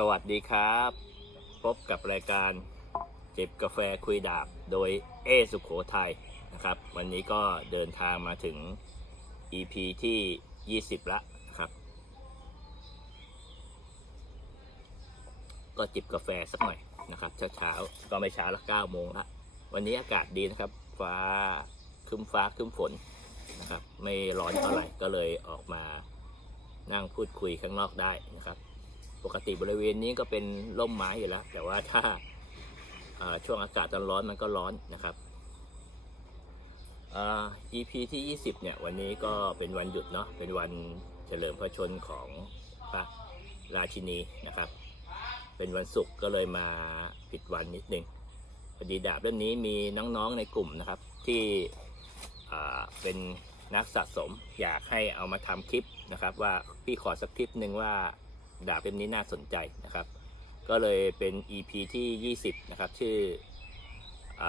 สวัสดีครับ พบกับรายการจิบกาแฟคุยดาบ โดยเอสุขโขทัยนะครับ วันนี้ก็เดินทางมาถึง EP ที่ 20 ละนะครับ ก็จิบกาแฟสักหน่อยนะครับเช้าๆก็ไม่เช้าละ9โมงละวันนี้อากาศดีนะครับ ฟ้าคึ้มฟ้าคึ้มฝนนะครับ ไม่ร้อนเท่าไหร่ก็เลยออกมานั่งพูดคุยข้างนอกได้นะครับ ปกติบริเวณนี้ก็เป็นร่มไม้อยู่แล้ว แต่ว่าถ้าช่วงอากาศตอนร้อนมันก็ร้อนนะครับ EP ที่ 20 เนี่ย วันนี้ก็เป็นวันหยุดเนาะ เป็นวันเฉลิมพระชนของพระราชินีนะครับ เป็นวันศุกร์ก็เลยมาผิดวันนิดนึงพอดีดาบเล่มนี้มีน้องๆในกลุ่มนะครับ ที่เป็นนักสะสมอยากให้เอามาทำคลิปนะครับ ว่าพี่ขอสักคลิปหนึ่งว่า ดาบเล่มนี้น่าสนใจนะครับ ก็เลยเป็น EP ที่ 20 นะครับ ชื่ออ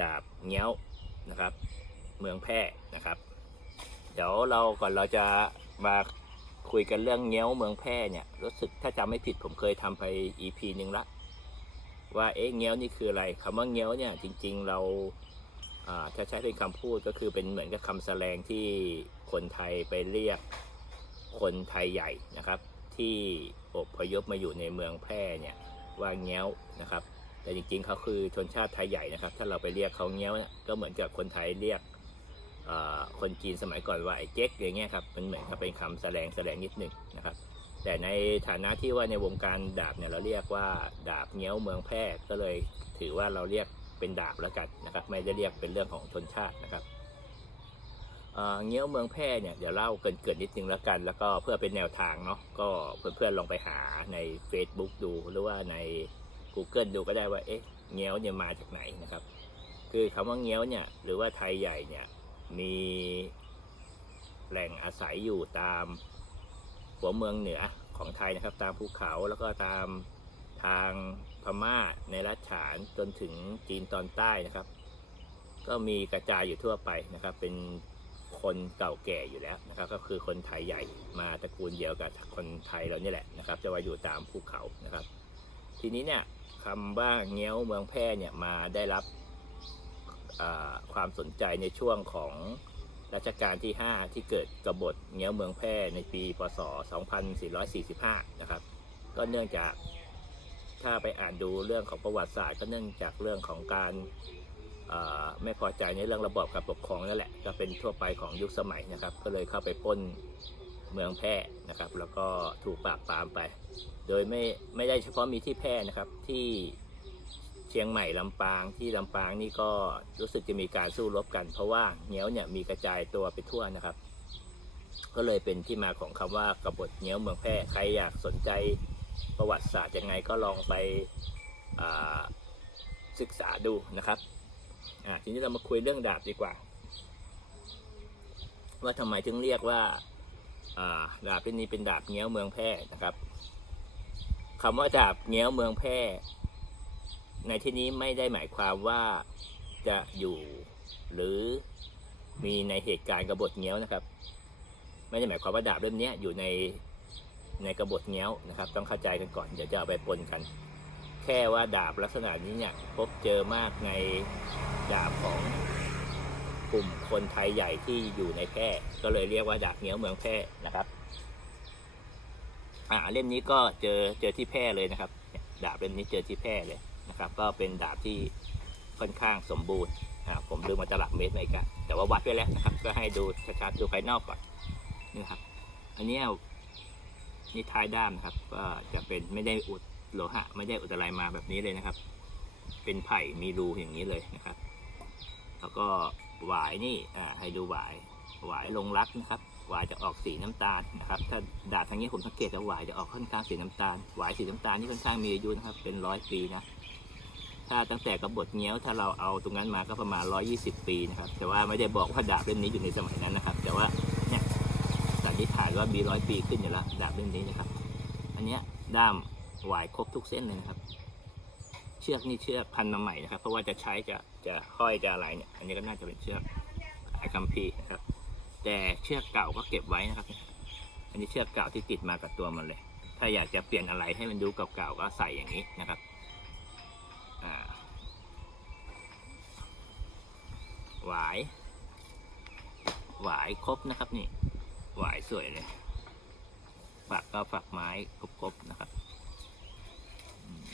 ดาบเงี้ยวนะครับ เมืองแพร่นะครับ เดี๋ยวเราก่อนเราจะมาคุยกันเรื่องเงี้ยวเมืองแพร่เนี่ยรู้สึกถ้าจำไม่ผิดผมเคยทำไป EP หนึ่งละว่าเอ๊ะเงี้ยวนี่คืออะไรคำว่าเงี้ยวเนี่ยจริง ๆเราถ้าใช้เป็นคำพูดก็คือเป็นเหมือนกับคำแสลงที่คนไทยไปเรียกคนไทยใหญ่นะครับ ที่อบพยพมาอยู่ในเมืองแพร่เนี่ยว่าเงี้ยวนะครับ แต่จริงๆเขาคือชนชาติไทยใหญ่นะครับ ถ้าเราไปเรียกเขาเงี้ยวเนี่ยก็เหมือนกับคนไทยเรียกคนจีนสมัยก่อนว่าไอ้เจ๊กอย่างเงี้ยครับมันเหมือนกับเป็นคำแสดงแสดงนิดหนึ่งนะครับ แต่ในฐานะที่ว่าในวงการดาบเนี่ยเราเรียกว่าดาบเงี้ยวเมืองแพร่ก็เลยถือว่าเราเรียกเป็นดาบแล้วกันนะครับ ไม่ได้เรียกเป็นเรื่องของชนชาตินะครับ เงี้ยวเมืองแพร่เนี่ยเดี๋ยวเล่าเกินเกินนิดนึงแล้วกัน แล้วก็เพื่อเป็นแนวทางเนาะก็เพื่อนๆลองไปหาใน Facebook ดูหรือว่าใน Google ดูก็ได้ว่าเอ๊ะเงี้ยวเนี่ยมาจากไหนนะครับ คือคำว่าเงี้ยวเนี่ยหรือว่าไทยใหญ่เนี่ยมีแหล่งอาศัยอยู่ตามหัวเมืองเหนือของไทยนะครับ ตามภูเขาแล้วก็ตามทางพม่าในรัชฉานจนถึงจีนตอนใต้นะครับ ก็มีกระจายอยู่ทั่วไปนะครับ เป็น คนเก่าแก่อยู่แล้วนะครับ ก็คือคนไทยใหญ่มาตระกูลเดียวกับคนไทยเรานี่แหละนะครับ จะว่าอยู่ตามภูเขานะครับ ทีนี้เนี่ยคำว่าเงี้ยวเมืองแพร่เนี่ยมาได้รับความสนใจในช่วงของรัชกาลที่ 5 ที่เกิดกบฏเงี้ยวเมืองแพร่ในปีพศ 2445 นะครับ ก็เนื่องจากถ้าไปอ่านดูเรื่องของประวัติศาสตร์ ก็เนื่องจากเรื่องของการ ไม่พอใจในเรื่องระบอบการปกครองนั่นแหละก็เป็นทั่วไปของยุคสมัยนะครับ ก็เลยเข้าไปป้นเมืองแพร่นะครับ แล้วก็ถูกปราบปรามไป โดยไม่ไม่ได้เฉพาะมีที่แพร่นะครับที่เชียงใหม่ลำปางที่ลำปางนี่ก็รู้สึกจะมีการสู้รบกัน เพราะว่าเงี้ยวเนี่ยมีกระจายตัวไปทั่วนะครับ ก็เลยเป็นที่มาของคำว่ากบฏเงี้ยวเมืองแพร่ใครอยากสนใจประวัติศาสตร์ยังไงก็ลองไปศึกษาดูนะครับ อ่าทีนี้เรามาคุยเรื่องดาบดีกว่า ว่าทำไมถึงเรียกว่าดาบเล่มนี้เป็นดาบเงี้ยวเมืองแพร่นะครับคำว่าดาบเงี้ยวเมืองแพร่ในที่นี้ไม่ได้หมายความว่าจะอยู่หรือมีในเหตุการณ์กบฏเงี้ยวนะครับ ไม่ได้หมายความว่าดาบเล่มนี้อยู่ในในกบฏเงี้ยวนะครับ ต้องเข้าใจกันก่อนเดี๋ยวจะเอาไปปนกัน แค่ว่าดาบลักษณะนี้เนี่ยพบเจอมากในดาบของกลุ่มคนไทยใหญ่ที่อยู่ในแพร่ก็เลยเรียกว่าดาบเหนียวเมืองแพร่นะครับ อ่าเล่มนี้ก็เจอเจอที่แพร่เลยนะครับ ดาบเล่มนี้เจอที่แพร่เลยนะครับ ก็เป็นดาบที่ค่อนข้างสมบูรณ์อ่าผมดูมาตลับเมตรไหนกันแต่ว่าวัดไว้แล้วนะครับ ก็ให้ดูชัดๆดูภายนอกก่อนนี่ครับ อันนี้นี่ท้ายด้ามนะครับ ก็จะเป็นไม่ได้อุด โลหะไม่ได้อุดอะไรมาแบบนี้เลยนะครับ เป็นไผ่มีรูอย่างนี้เลยนะครับ แล้วก็หวายนี่อ่าให้ดูหวายหวายลงรักนะครับหวายจะออกสีน้ำตาลนะครับ ถ้าดาบทางนี้ผมสังเกตว่าหวายจะออกค่อนข้างสีน้ำตาลหวายสีน้ำตาลนี่ค่อนข้างมีอายุนะครับ เป็นร้อยปีนะถ้าตั้งแต่กบฏเงี้ยวถ้าเราเอาตรงนั้นมาก็ประมาณ 120 ปีนะครับ แต่ว่าไม่ได้บอกว่าดาบเล่มนี้อยู่ในสมัยนั้นนะครับ แต่ว่าเนี่ยสันนิษฐานว่ามีร้อยปีขึ้นอยู่แล้วดาบเล่มนี้นะครับ อันเนี้ยด้าม หวายครบทุกเส้นเลยนะครับ เชือกนี่เชือกพันมาใหม่นะครับ เพราะว่าจะใช้จะจะห้อยจะอะไรเนี่ย อันนี้ก็น่าจะเป็นเชือกขาคัมภีนะครับ แต่เชือกเก่าก็เก็บไว้นะครับ อันนี้เชือกเก่าที่ติดมากับตัวมันเลย ถ้าอยากจะเปลี่ยนอะไรให้มันดูเก่าๆก็ใส่อย่างนี้นะครับหวายหวายครบนะครับนี่หวายสวยเลยฝักก็ฝักไม้ครบๆนะครับอืม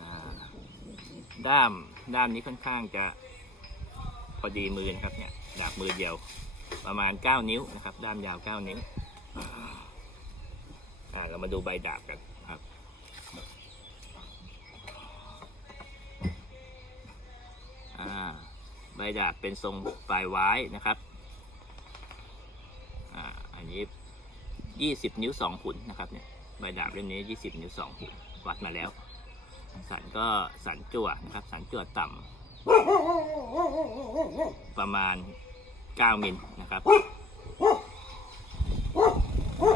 อ่า ด้ามด้ามนี้ค่อนข้างจะพอดีมือนะครับเนี่ยดาบมือเดียว ประมาณ 9 นิ้วนะครับ ด้ามยาว 9 นิ้วอ่าเรามาดูใบดาบกันครับอ่าใบดาบเป็นทรงปลายไว้นะครับอ่าอันนี้ยี่สิบนิ้วสองขุนนะครับเนี่ยใบดาบเล่มนี้ยี่สิบนิ้วสองขุนวัดมาแล้ว สันก็สันจั่วนะครับ สันจั่วต่ำประมาณเก้ามิลนะครับอ่า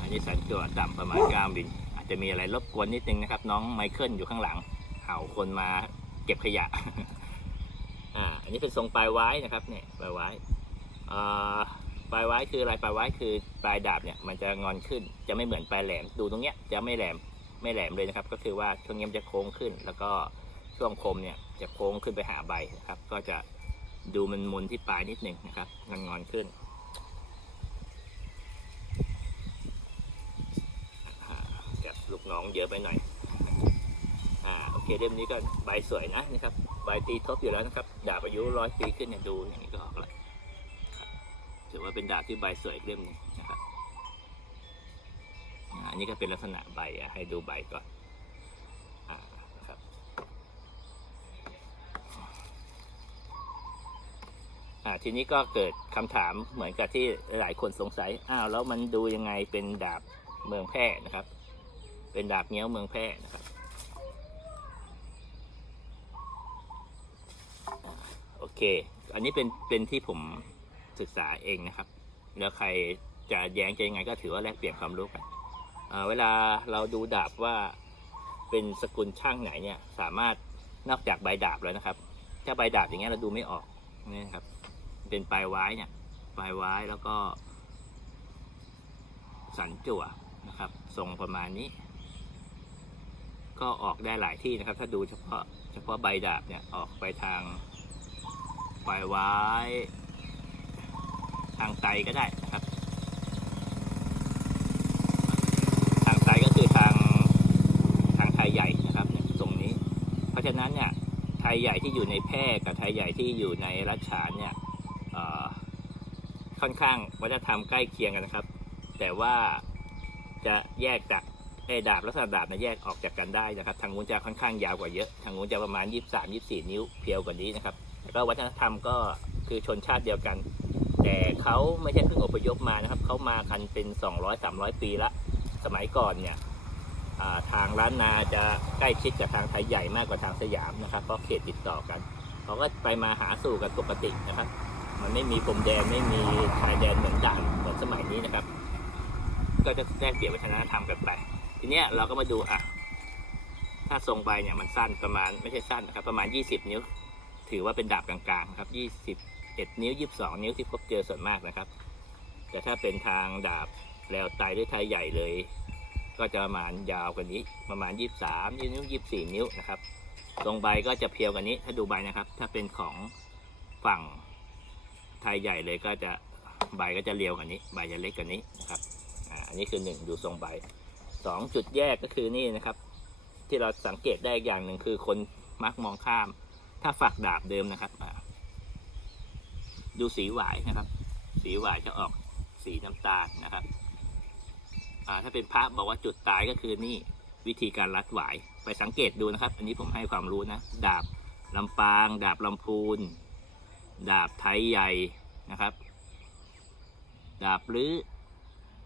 อันนี้สันจั่วต่ำประมาณเก้ามิลอาจจะมีอะไรรบกวนนิดนึงนะครับ น้องไมเคิลอยู่ข้างหลังเห่าคนมาเก็บขยะ อ่า อันนี้เป็นทรงปลายไว้นะครับ เนี่ยปลายไว้อ่าปลายไว้คืออะไรปลายไว้คือปลายดาบเนี่ยมันจะงอนขึ้น จะไม่เหมือนปลายแหลมดูตรงเนี้ยจะไม่แหลม ไม่แหลมเลยนะครับ ก็คือว่าช่วงนี้มันจะโค้งขึ้น แล้วก็ช่วงคมเนี่ยจะโค้งขึ้นไปหาใบนะครับ ก็จะดูมันมุนที่ปลายนิดหนึ่งนะครับงอนงอนขึ้นอ่าแกับลูกน้องเยอะไปหน่อยอ่าโอเคเล่มนี้ก็ใบสวยนะนะครับใบตีทบอยู่แล้วนะครับ ดาบอายุร้อยปีขึ้นเนี่ยดูอย่างนี้ก็ออกแล้วถือว่าเป็นดาบที่ใบสวยเล่มนึง อันนี้ก็เป็นลักษณะใบอะให้ดูใบก่อนนะครับทีนี้ก็เกิดคำถามเหมือนกับที่หลายคนสงสัย อ้าวแล้วมันดูยังไงเป็นดาบเมืองแพร่นะครับ เป็นดาบเงี้ยวเมืองแพร่นะครับโอเค อันนี้เป็นเป็นที่ผมศึกษาเองนะครับ แล้วใครจะแย้งจะยังไงก็ถือว่าแลกเปลี่ยนความรู้กัน เวลาเราดูดาบว่าเป็นสกุลช่างไหนเนี่ยสามารถนอกจากใบดาบแล้วนะครับ ถ้าใบดาบอย่างเงี้ยเราดูไม่ออกนี่นะครับเป็นปลายไว้เนี่ยปลายไว้แล้วก็ สันจั่วนะครับทรงประมาณนี้ ก็ออกได้หลายที่นะครับ ถ้าดูเฉพาะเฉพาะใบดาบเนี่ยออกไปทางปล่อยไว้ ทางไตก็ได้นะครับ ทางไตก็คือทางทางไทยใหญ่นะครับเนี่ยตรงนี้ เพราะฉะนั้นเนี่ยไทยใหญ่ที่อยู่ในแพร่กับไทยใหญ่ที่อยู่ในรัชฉานเนี่ยค่อนข้างวัฒนธรรมใกล้เคียงกันนะครับ แต่ว่าจะแยกจากไอ้ดาบลักษณะดาบเนี่ยแยกออกจากกันได้นะครับ ทางนู้นจะค่อนข้างยาวกว่าเยอะ ทางนู้นจะประมาณ 23 24 นิ้วเพียวกว่านี้นะครับแล้วก็วัฒนธรรมก็คือชนชาติเดียวกัน แต่เขาไม่ใช่เพิ่งอพยพมานะครับเขามากันเป็น 200 300 ปีละสมัยก่อนเนี่ย ทางล้านนาจะใกล้ชิดกับทางไทยใหญ่มากกว่าทางสยามนะครับ เพราะเขตติดต่อกันเขาก็ไปมาหาสู่กันปกตินะครับ มันไม่มีพรมแดนไม่มีชายแดนเหมือนด่านเหมือนสมัยนี้นะครับ ก็จะแลกเปลี่ยนวัฒนธรรมกันไปทีเนี้ยเราก็มาดูอะถ้าทรงใบเนี่ยมันสั้นประมาณไม่ใช่สั้นนะครับประมาณ 20 นิ้ว ถือว่าเป็นดาบกลางๆครับ21 นิ้ว 22 นิ้วที่พบเจอส่วนมากนะครับ แต่ถ้าเป็นทางดาบแล้วไตหรือไทยใหญ่เลย ก็จะประมาณยาวกว่านี้ ประมาณ 23 นิ้ว 24 นิ้วนะครับทรงใบก็จะเพียวกว่านี้ถ้าดูใบนะครับ ถ้าเป็นของฝั่งไทยใหญ่เลยก็จะใบก็จะเรียวกว่านี้ ใบจะเล็กกว่านี้นะครับอ่าอันนี้คือหนึ่งดูทรงใบสองจุดแยกก็คือนี่นะครับ ที่เราสังเกตได้อีกอย่างหนึ่งคือคนมักมองข้าม ถ้าฝักดาบเดิมนะครับอ่าดูสีหวายนะครับ สีหวายจะออกสีน้ำตาลนะครับ ถ้าเป็นพระบอกว่าจุดตายก็คือนี่วิธีการรัดหวาย ไปสังเกตดูนะครับ อันนี้ผมให้ความรู้นะ ดาบลำปาง ดาบลำพูน ดาบไทยใหญ่นะครับ ดาบหรือ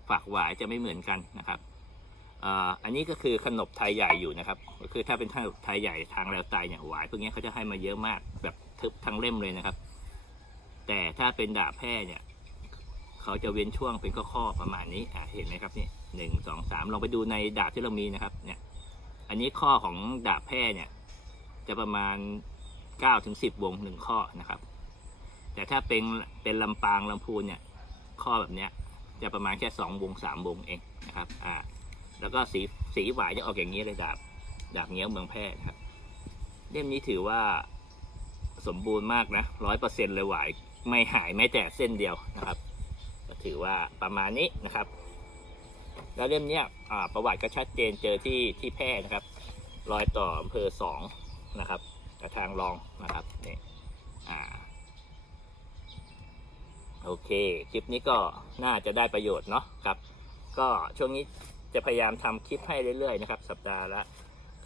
ฝักหวายจะไม่เหมือนกันนะครับอ,อันนี้ก็คือขนบไทยใหญ่อยู่นะครับก็คือถ้าเป็นขนบไทยใหญ่ทางแรวไตเนี่ยหวายพวกนี้เขาจะให้มาเยอะมากแบบทึบทั้งเล่มเลยนะครับ แต่ถ้าเป็นดาบแพร่เนี่ย เขาจะเว้นช่วงเป็นข้อๆประมาณนี้อ่าเห็นไหมครับเนี่ย หนึ่งสองสามลองไปดูในดาบที่เรามีนะครับ เนี่ย อันนี้ข้อของดาบแพร่เนี่ย จะประมาณเก้าถึงสิบวงหนึ่งข้อนะครับ แต่ถ้าเป็นเป็นลำปางลำพูนเนี่ย ข้อแบบเนี้ย จะประมาณแค่สองวงสามวงเองนะครับ อ่า แล้วก็สีสีหวายจะออกอย่างนี้เลยดาบดาบเงี้ยวเมืองแพร่ครับเล่มนี้ถือว่าสมบูรณ์มากนะร้อยเปอร์เซ็นต์เลยหวายไม่หายแม้แต่เส้นเดียวนะครับ ก็ถือว่าประมาณนี้นะครับ แล้วเล่มนี้ประวัติก็ชัดเจนเจอที่ที่แพร่นะครับ รอยต่ออำเภอสองนะครับกับทางรองนะครับนี่อ่าโอเค คลิปนี้ก็น่าจะได้ประโยชน์เนาะครับ ก็ช่วงนี้จะพยายามทำคลิปให้เรื่อยๆนะครับ สัปดาห์ละ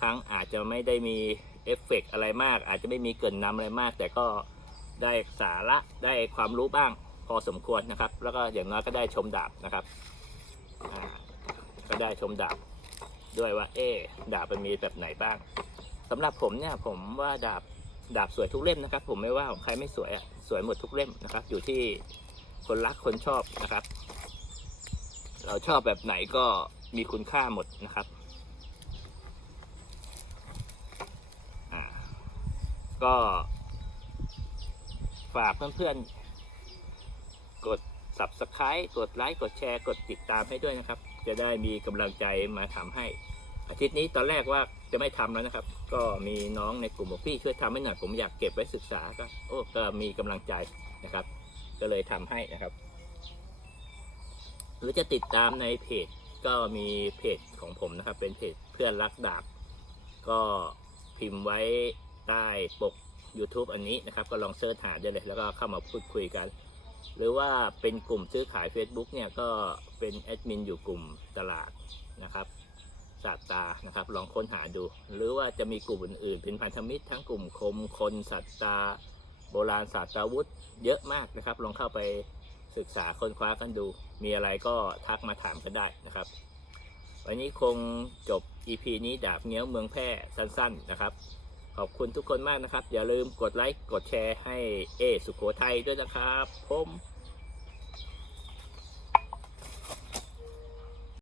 ครั้งอาจจะไม่ได้มีเอฟเฟกต์อะไรมาก อาจจะไม่มีเกินนำอะไรมาก แต่ก็ได้สาระได้ความรู้บ้างพอสมควรนะครับ แล้วก็อย่างน้อยก็ได้ชมดาบนะครับ อ่าก็ได้ชมดาบด้วยว่า เอ๊ดาบมันมีแบบไหนบ้างสำหรับผมเนี่ยผมว่าดาบดาบสวยทุกเล่มนะครับ ผมไม่ว่าของใครไม่สวยอะสวยหมดทุกเล่มนะครับ อยู่ที่คนรักคนชอบนะครับ เราชอบแบบไหนก็มีคุณค่าหมดนะครับก็ฝากเพื่อนๆ กด subscribe กดไลค์ กดแชร์ กดติดตามให้ด้วยนะครับ จะได้มีกำลังใจมาทำให้ อาทิตย์นี้ตอนแรกว่าจะไม่ทำแล้วนะครับ ก็มีน้องในกลุ่มบอกพี่ช่วยทำให้หน่อยผมอยากเก็บไว้ศึกษาก็โอ้ก็มีกำลังใจนะครับ ก็เลยทำให้นะครับ หรือจะติดตามในเพจก็มีเพจของผมนะครับ เป็นเพจเพื่อนรักดาบก็พิมพ์ไว้ใต้ปก YouTube อันนี้นะครับ ก็ลองเสิร์ชหาได้เลย แล้วก็เข้ามาพูดคุยกัน หรือว่าเป็นกลุ่มซื้อขาย Facebook เนี่ยก็เป็นแอดมินอยู่กลุ่มตลาดนะครับศาสตานะครับ ลองค้นหาดู หรือว่าจะมีกลุ่มอื่นๆเป็นพันธมิตรทั้งกลุ่มคมคนสัตตา โบราณศาสตราวุธ เยอะมากนะครับ ลองเข้าไปศึกษาค้นคว้ากันดู มีอะไรก็ทักมาถามกันได้นะครับ วันนี้คงจบ EP นี้ดาบเงี้ยวเมืองแพร่สั้น ๆนะครับ ขอบคุณทุกคนมากนะครับ อย่าลืมกดไลค์ กดแชร์ให้เอสุโขทัยด้วยนะครับผม